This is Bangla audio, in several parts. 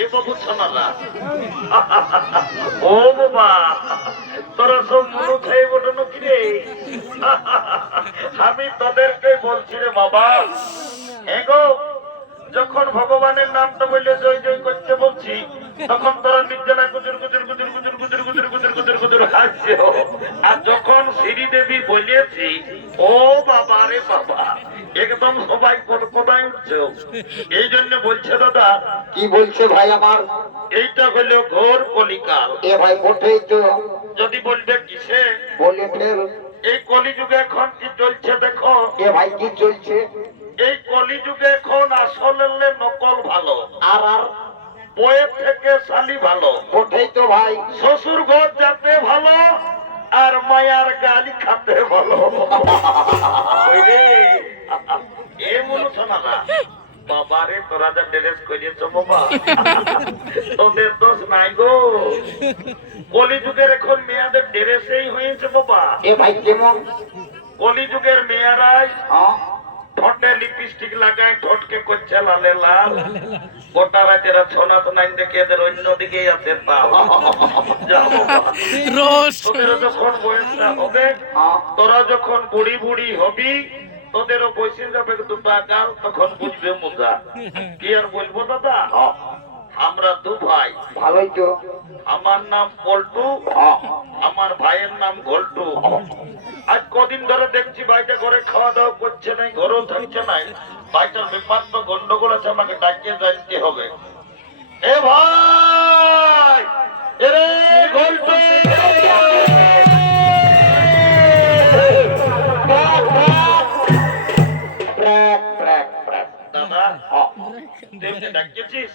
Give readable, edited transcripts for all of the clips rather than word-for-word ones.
এ বাবু শোনালা ও বাবা তোরা সব মনু খাই বটন কি রে আমি তোদেরকে বলছি রে বাবা এগো যখন ভগবানের নামটা বললে জয় জয় করতে বলছি তখন তোরা নির্জনা গুজুর গুজুর গুজুর গুজুর গুজুর গুজুর গুজুর গুজুর গুজুর হাসছে আর যখন শ্রীদেবী বলেছি ও বাবা রে বাবা একদম সবাই কোথায় উঠছে এই জন্য বলছে দাদা কি বলছে ভাই আমার? এইটা হলো ঘোর কলিকাল। এ ভাই ওঠেই তো যদি বলবে কিসে বলে ফের এই কলিযুগে এখন কি চলছে দেখো। এ ভাই কি চলছে? এই কলিযুগে এখন আসলে নকল ভালো আর আর বইয়ের থেকে শালি ভালো। ওঠেই তো ভাই শ্বশুর ঘর যাতে ভালো আর মায়ার গালি খাতে ভালো। এ মনে শোনা না বাবারে তোরা যা ড্রেস করিয়েছ বাবা তোদের দোষ নাই গো। কলিযুগের এখন মেয়াদের ড্রেসেই হয়েছে বাবা। এ ভাই কেমন? কলিযুগের মেয়েরাই হ্যাঁ ঠোঁটে লিপস্টিক লাগায় ঠোঁটকে করছে লালে লাল। গোটা রাতেরা ছোনা তো নাই দেখে এদের অন্যদিকে আছে তাও। তোদের যখন বয়সটা হবে তোরা যখন বুড়ি বুড়ি হবি তোদেরও বসে যাবে দুটা গাল তখন বুঝবে মুজা। কি আর বলবো দাদা আমরা দু ভাই। ভালোই তো। আমার নাম পল্টু আমার ভাইয়ের নাম ঘোলটু। আজ কদিন ধরে দেখছি ভাইটা ঘরে খাওয়া দাওয়া করছে নাই ঘরেও থাকছে নাই। ভাইটার ব্যাপার তো গন্ডগোল আছে আমাকে ডাকিয়ে জানতে হবে। এ ভাই এরে ঘোলটু দাদা তুই ডাকিয়েছিস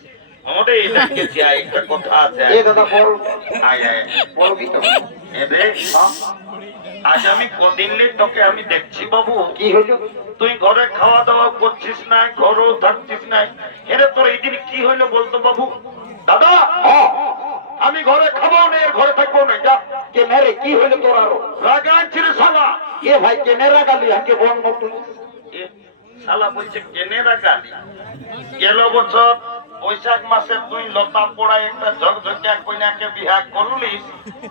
আমাদের ডাকিয়েছি একটা কথা আছে। এ দাদা বল আয় আয় বলবি তো। এরে আজ আমি কদিন তোকে আমি দেখছি বাবু কি হলো? তুই ঘরে খাওয়া দাওয়া করছিস না ঘরেও থাকছিস না। এরে তোর এই দিন কি হইলো বলতো বাবু? দাদা আমি ঘরে খাবো না এর ঘরে থাকবো না। যা কে মেরে কি হলো তোর? আরো রাগাচ্ছি রে শালা। এ ভাই কে মেরা গালি হাকে বল তুই? এ শালা বলছে কেনে রাগালি। গেল বছর বৈশাখ মাসে তুই লতা পোড়ায় একটা ঝকঝকিয়া কইনাকে বিহা করলিস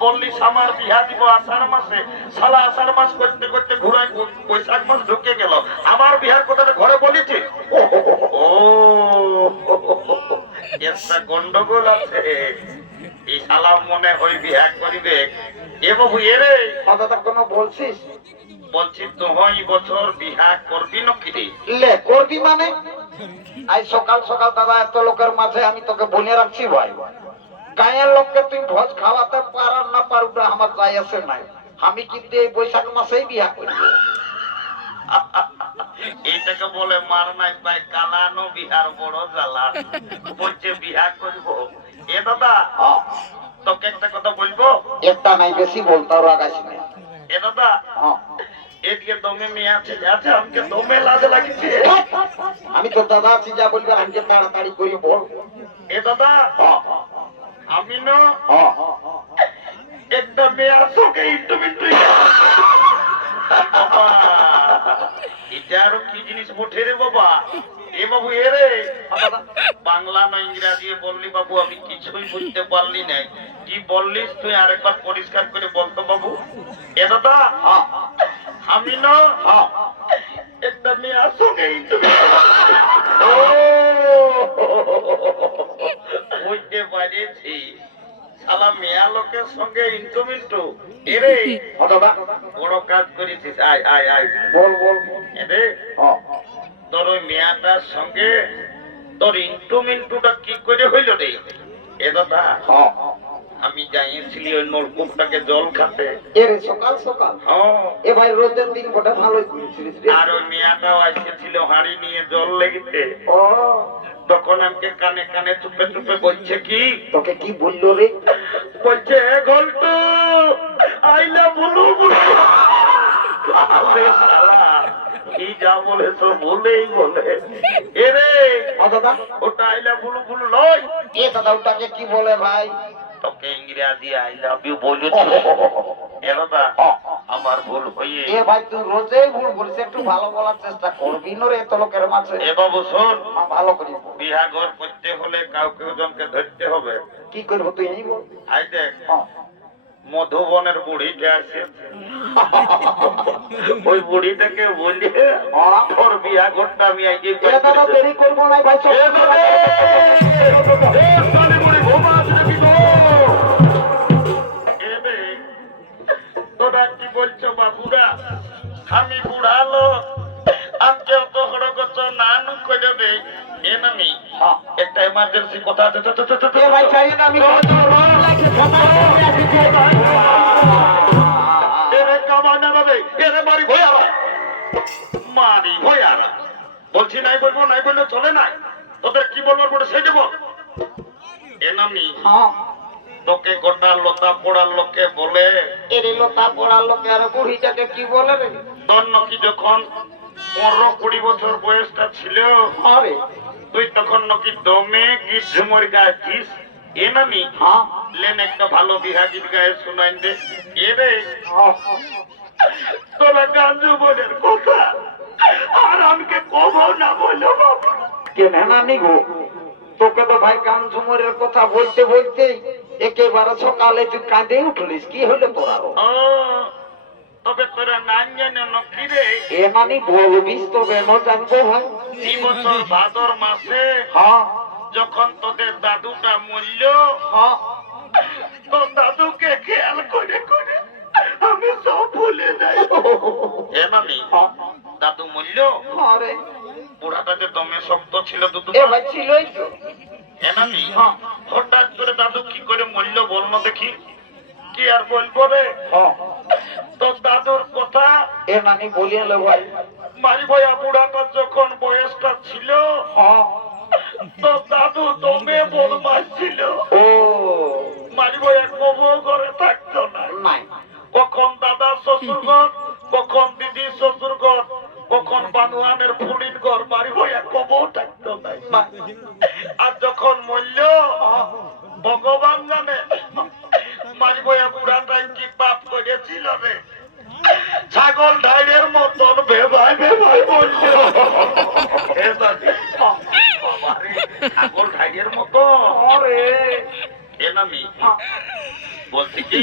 বললিস আমার বিহা দিব আষাঢ় মাসে। শালা আষাঢ় মাস করতে করতে ঘুরায় বৈশাখ মাস ঢুকে গেল। আমার বিহার কথাটা ঘরে বলেছিস? ও একটা গন্ডগোল আছে। এই শালা মনে হয় বিহা করিবে। এ বাবু এরে দাদা কোনো বলছিস? বলছি তুই বছর বিহা করবি নাকি রে? লে করবি মানে? আজ সকাল সকাল দাদা এত লোকের মাঝে আমি তোকে বলে রাখছি ভাই গায়ের লোককে তুই ভোজ খাওয়াতে পারার না পারুটা আমার যাই আছে নাই। আমি কিন্তু এই বৈশাখ মাসেই বিয়া করব। এইটাকে বলে মার নাই পাই কালানো বিহার বড় জ্বালা। বলছে বিহা করবো। এ দাদা তোকে একটা কথা বলবো? একটা নাই বেশি বলতাও রাগাস না। এ দাদা এদিকে দমে মেয়ে আছে আছে আমাকে দমে লাজ লাগিছে। আমি তো দাদা আছি যা বলবে আমাকে তাড়াতাড়ি করে বল। এ দাদা আমি না একটা মেয়ে আসোকে ইন্টুমিন্টু এটা আরো কি জিনিস বটে রে বাবা। এ বাবু এরে বাংলা না ইংরাজি বললি বাবু আমি কিছুই বুঝতে পারলি না। কি বললিস তুই আরেকবার পরিষ্কার করে বলতো বাবু। এ দাদা আমি না একটা মেয়ে আসোকে বুঝতে পারিছি শালা মেয়া লোকের সঙ্গে ইন্টুমিন্টু। এরে দাদা বড় কাজ করেছিস। আয় আয় আয় বল বল। এরে তোর ওই মেয়াটার সঙ্গে তোর ইন্টুমিন্টুটা কি করে হইল রে? এ দাদা আমি যাইছিলি ওই নলকূপটাকে জল খাতে। এরে সকাল সকাল এ ভাই রোদের দিন গোটা ভালোই করেছিলিস। আর ওই মেয়াটাও আসছিল হাঁড়ি নিয়ে জল লেগেছে। ও তখন আমাকে কানে কানে চুপে চুপে বলছে কি? তোকে কি বললো রে? বলছে ঘোলটু আইলা বলু কি যা বলেছ বলেই বলে। এরে দাদা ওটা আইলা বলু বলু নয়। এ দাদা ওটাকে কি বলে ভাই? তোকে ইংরেজি আই লাভ ইউ বলেছি। এ দাদা আমার ভুল হয়ে এ ভাই তুই রোজই ভুল বলছিস, একটু ভালো বলার চেষ্টা করবি নরে এত লোকের মাঝে। এ বাবু শোন, ভালো করি বল। বিয়া ঘর করতে হলে কাউকে ওজনকে ধরতে হবে। কি করবো তুই এই বল। আই দেখ হ্যাঁ। মধুবনের বুড়িটা আছে, ওই বুড়িটাকে বলি তোর বিয়া ঘরটা আমি আগে এ দাদা দেরি করবো না ভাই, চল। তোরা কি বলছো বাবুরা? আমি বুড়ালো, আমাকে অত হড় গছ না নু করে দে। এ নামি হ্যাঁ। একটা এমার্জেন্সি কথা আছে। এ ভাই চাই না আমি মারি ভয়ারা বলছি, নাই বলবো, নাই বললে চলে না। তোদের কি বলবো বলে সেটা বল। এ নামি হ্যাঁ। তোকে গোটা লতা পোড়ার লোকে বলে, এরে লোতা পড়ার লোকে আর বুড়িটাকে কি বলে রে? তোর নাকি যখন 15-20 বছর বয়সটা ছিল, আরে তুই তখন নাকি দমে গীত ঝুমর গাইছিস। এ নামি হ্যাঁ। লেন একটা ভালো বিহা গীত গায়ে শোনাই দে। এ রে তোরা গান ঝুমরের কথা আর আমাকে কব না বলো বাবু। কেন না নিগো, তোকে তো ভাই কান ঝুমরের কথা বলতে বলতে একেবারে সকালে তুই কাঁদে উঠলিস। কি হলো তোর আরো? ও তবে তোরা নাম জানে নাকি রে? এ মানে বলবিস তবে না জানবো ভাই। এই বছর ভাদর মাসে হ্যাঁ। যখন তোদের দাদুটা মরল, হ্যাঁ। তোর দাদুকে খেয়াল করে করে আমি সব ভুলে যাই। এ মামি হ্যাঁ। দাদু মরল, আরে বুড়াটা যে দমে শক্ত ছিল দুদু। এ ভাই ছিলই তো। এ মামি হ্যাঁ। হঠাৎ করে দাদু কি করে মরল বল না দেখি। কি আর বলবো রে, হ্যাঁ। তোর দাদুর কথা। এ মানে বলিয়ে লো ভাই। মারি ভয়া বুড়াটা যখন বয়সটা ছিল, হ্যাঁ। তোর দাদু দমে বলমাস ছিল। ও মারি ভয়া কবো ঘরে থাকতো না। নাই। কখন দাদা শ্বশুর ঘর, কখন দিদি শ্বশুর ঘর, কখন বানুয়ানের ফুলির ঘর, মারি ভয়া কবো থাকতো নাই। আর যখন মরল ভগবান জানে মারি ভয়া বুড়াটাই কি পাপ করেছিল রে। ছাগল ঢাইরের মতন ভেবাই ভেবাই বলল। ছাগল ঢাইরের মতো আরে এ নামি বলছি কি,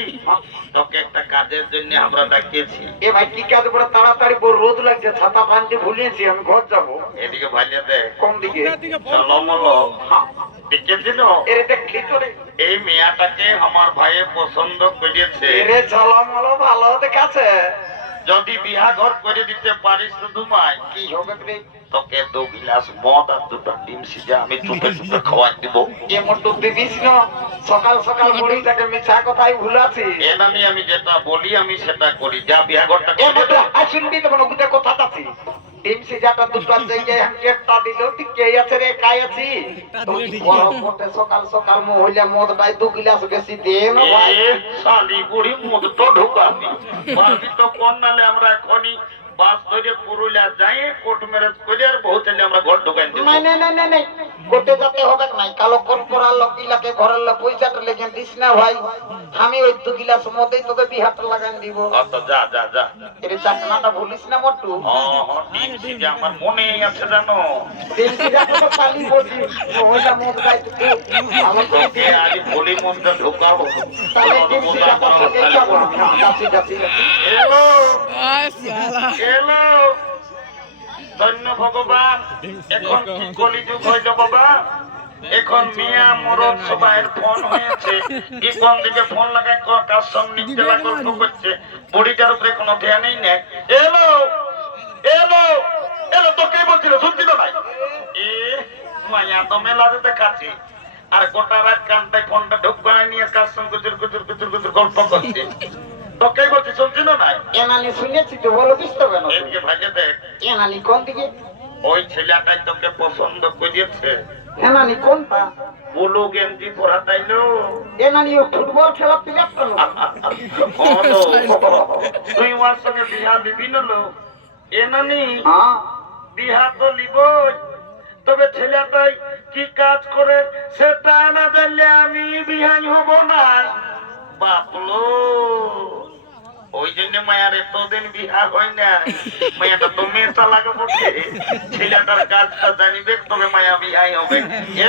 তোকে একটা কাজের জন্য আমরা ডাকিয়েছি। এ ভাই কি কাজ করে তাড়াতাড়ি বল, রোদ লাগছে, ছাতা টানতে ভুলিয়েছি, আমি ঘর যাবো। এদিকে ভাইলে দে কোন দিকে? চলো মলো দেখেছিল। এর দেখলি তো রে। এই মেয়াটাকে আমার ভাইয়ে পছন্দ করেছে। এরে ঝলমল ভালো দেখাচ্ছে। যদি বিয়া ঘর করে দিতে পারিস তো দুমাই কি হবে রে? তোকে 2 গিলাস মদ আর 2টা ডিম সিজা আমি চুপে চুপে খাওয়াই দিব। এ মোটু দিবিস না, সকাল সকাল বড়িটাকে মিছা কথাই ভুলাছি। এ নামি আমি যেটা বলি আমি সেটা করি। যা বিয়া ঘরটা এ করে মোটু দে। শুনবি তো কোনো গুতে কথা আছে। ডিম সিজাটা দুটো জায়গায় আমি একটা দিল ঠিক কে আছে রে, কাই আছি তুই বড় পটে সকাল সকাল মহিলা মদ ডাই 2 গিলাস বেশি দে না ভাই। এ শালি বুড়ি মদ তো ঢুকাবি পারবি তো কোন নালে আমরা এখনই বাস ধরে পুরুলিয়া যাই কোর্ট ম্যারেজ করে আর বহু ছেলে আমরা ঘর ঢুকাই দেব। নাই নাই নাই নাই নাই, কোটে যেতে হবে নাই। কালো কোট পরার লোক ইলাকে ঘরের লোক পয়সাটা লেগে দিস না ভাই। আমি ওই 2 গিলাস মদেই তোকে বিহাটা লাগান দিব। আচ্ছা যা যা যা। এর চাকনাটা ভুলিস না মোটু। ডিম সিজা আমার মনে আছে জানো। ডিম সিজাটা তো খালি বসি মহিলা মদ ডাই তুই ভালো করে তোকে আজ বলি মনটা ঢুকাবো। তাহলে ডিম সিজাটা তোকে খাবো। যাচ্ছি যাচ্ছি। এলো এলো ধন্য ভগবান। এখন কি কলিযুগ হইল বাবা। এখন মিয়া মরদ সবাইয়ের ফোন হয়েছে। কি কোন দিকে ফোন লাগাই কার সঙ্গে নিজেরা গল্প করছে। বুড়িটার উপরে কোনো ধ্যানই নেই। এলো এলো এলো তোকে বলছিল শুনছিল নাই। এ মায়া তো মেলাতে দেখাচ্ছি আর গোটা রাত কানটায় ফোনটা ঢুকায় নিয়ে কার সঙ্গে গুজুর গুজুর গুজুর গুজুর গল্প করছে। তোকে বলছি শুনছিল নাই। এনানি শুনেছি তো বলো বিস্ত কেন? এদিকে ভাইকে দেখ, এনানি কোন দিকে? ওই ছেলেটাই তোকে পছন্দ করেছে। এনানি কোনটা? বুলু গেঞ্জি পরা তাইলো। এনানি ও ফুটবল খেলা প্লেয়ার তো না। তুই আমার সঙ্গে বিহা বিভিন্ন লোক এনানি হ্যাঁ বিহা তো লিব, তবে ছেলেটাই কি কাজ করে সেটা না জানলে আমি বিহাই হব না। বাপলো ওই জন্য মায়ার এতদিন বিহা হয় না। মায়াটা তো মেয়েটা লাগে বটে, ছেলেটার কাজটা জানিবে তবে মায়া বিহাই হবে।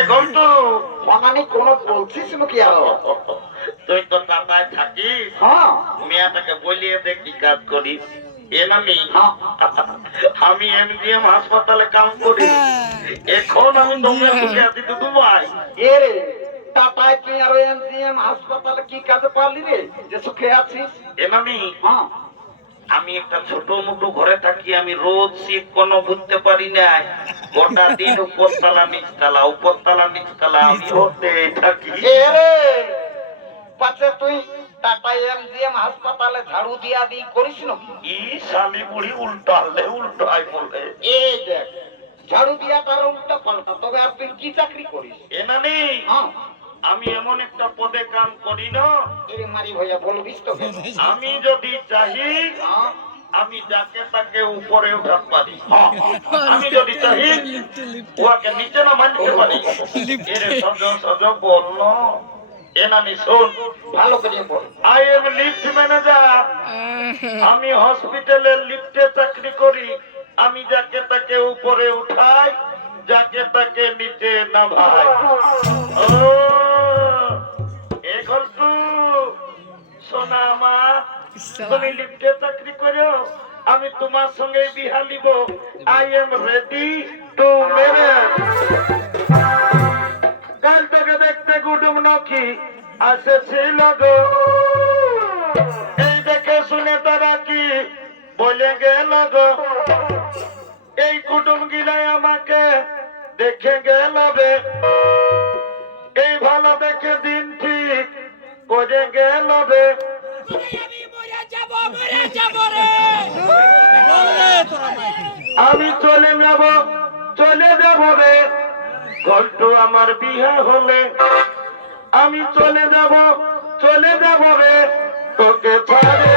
এখন তো মানে কোন বলছিস নাকি আরো? তুই তো টাটায় থাকিস, হ্যাঁ মেয়েটাকে বলিয়ে দে কি কাজ করিস। এ নামি হ্যাঁ। আমি এমজিএম হাসপাতালে কাম করি, এখন আমি তোমরা সুখে আছি তো দুবাই। এ রে টাটায় তুই আর এমজিএম হাসপাতালে কি কাজে পারলি রে যে সুখে আছিস? এ নামি হ্যাঁ আমি একটা ছোট মোটো ঘরে থাকি, আমি রোজ শীত কোনো বুঝতে পারি না। গোটা দিন উপরতলা নিচতলা উপরতলা নিচতলা আমি হতে থাকি। এ রে পাছে তুই টাটা এমজিএম হাসপাতালে ঝাড়ু দিয়া দি করিস নাকি? ই শালি বুড়ি উল্টালে উল্টাই বলে। এই দেখ ঝাড়ু দিয়া তার উল্টা পাল্টা, তবে আর তুই কি চাকরি করিস? এ নানি হ্যাঁ আমি এমন একটা পদে কাম করি না, এরে মারি ভাইয়া বলবিস তো কেন? আমি যদি চাহি হ্যাঁ আমি যাকে তাকে উপরে উঠাতে পারি, আমি যদি চাহি ওকে নিচে না মানতে পারি। এরে সজ সজ বললো। এ নানি শোন, ভালো করে বল। আই এম লিফট ম্যানেজার, আমি হসপিটালের লিফটে চাকরি করি। আমি যাকে তাকে উপরে উঠাই, যাকে তাকে নিচে নামাই। ও এখন তো সোনা আমার, তুমি লিফটে চাকরি করো, আমি তোমার সঙ্গে বিহা লিব। I am ready to marriage. কাল থেকে দেখতে কুটুম নাকি আসেছিল গো, এই দেখে শুনে তারা কি বলে গেল গো। এই কুটুম গিলাই আমাকে দেখে গেল রে, এই ভালো দেখে দিন ঠিক করে গেল রে। আমি চলে যাব রে, ঘন্টু আমার বিয়ে হলে আমি চলে যাব রে, তোকে ছাড়ে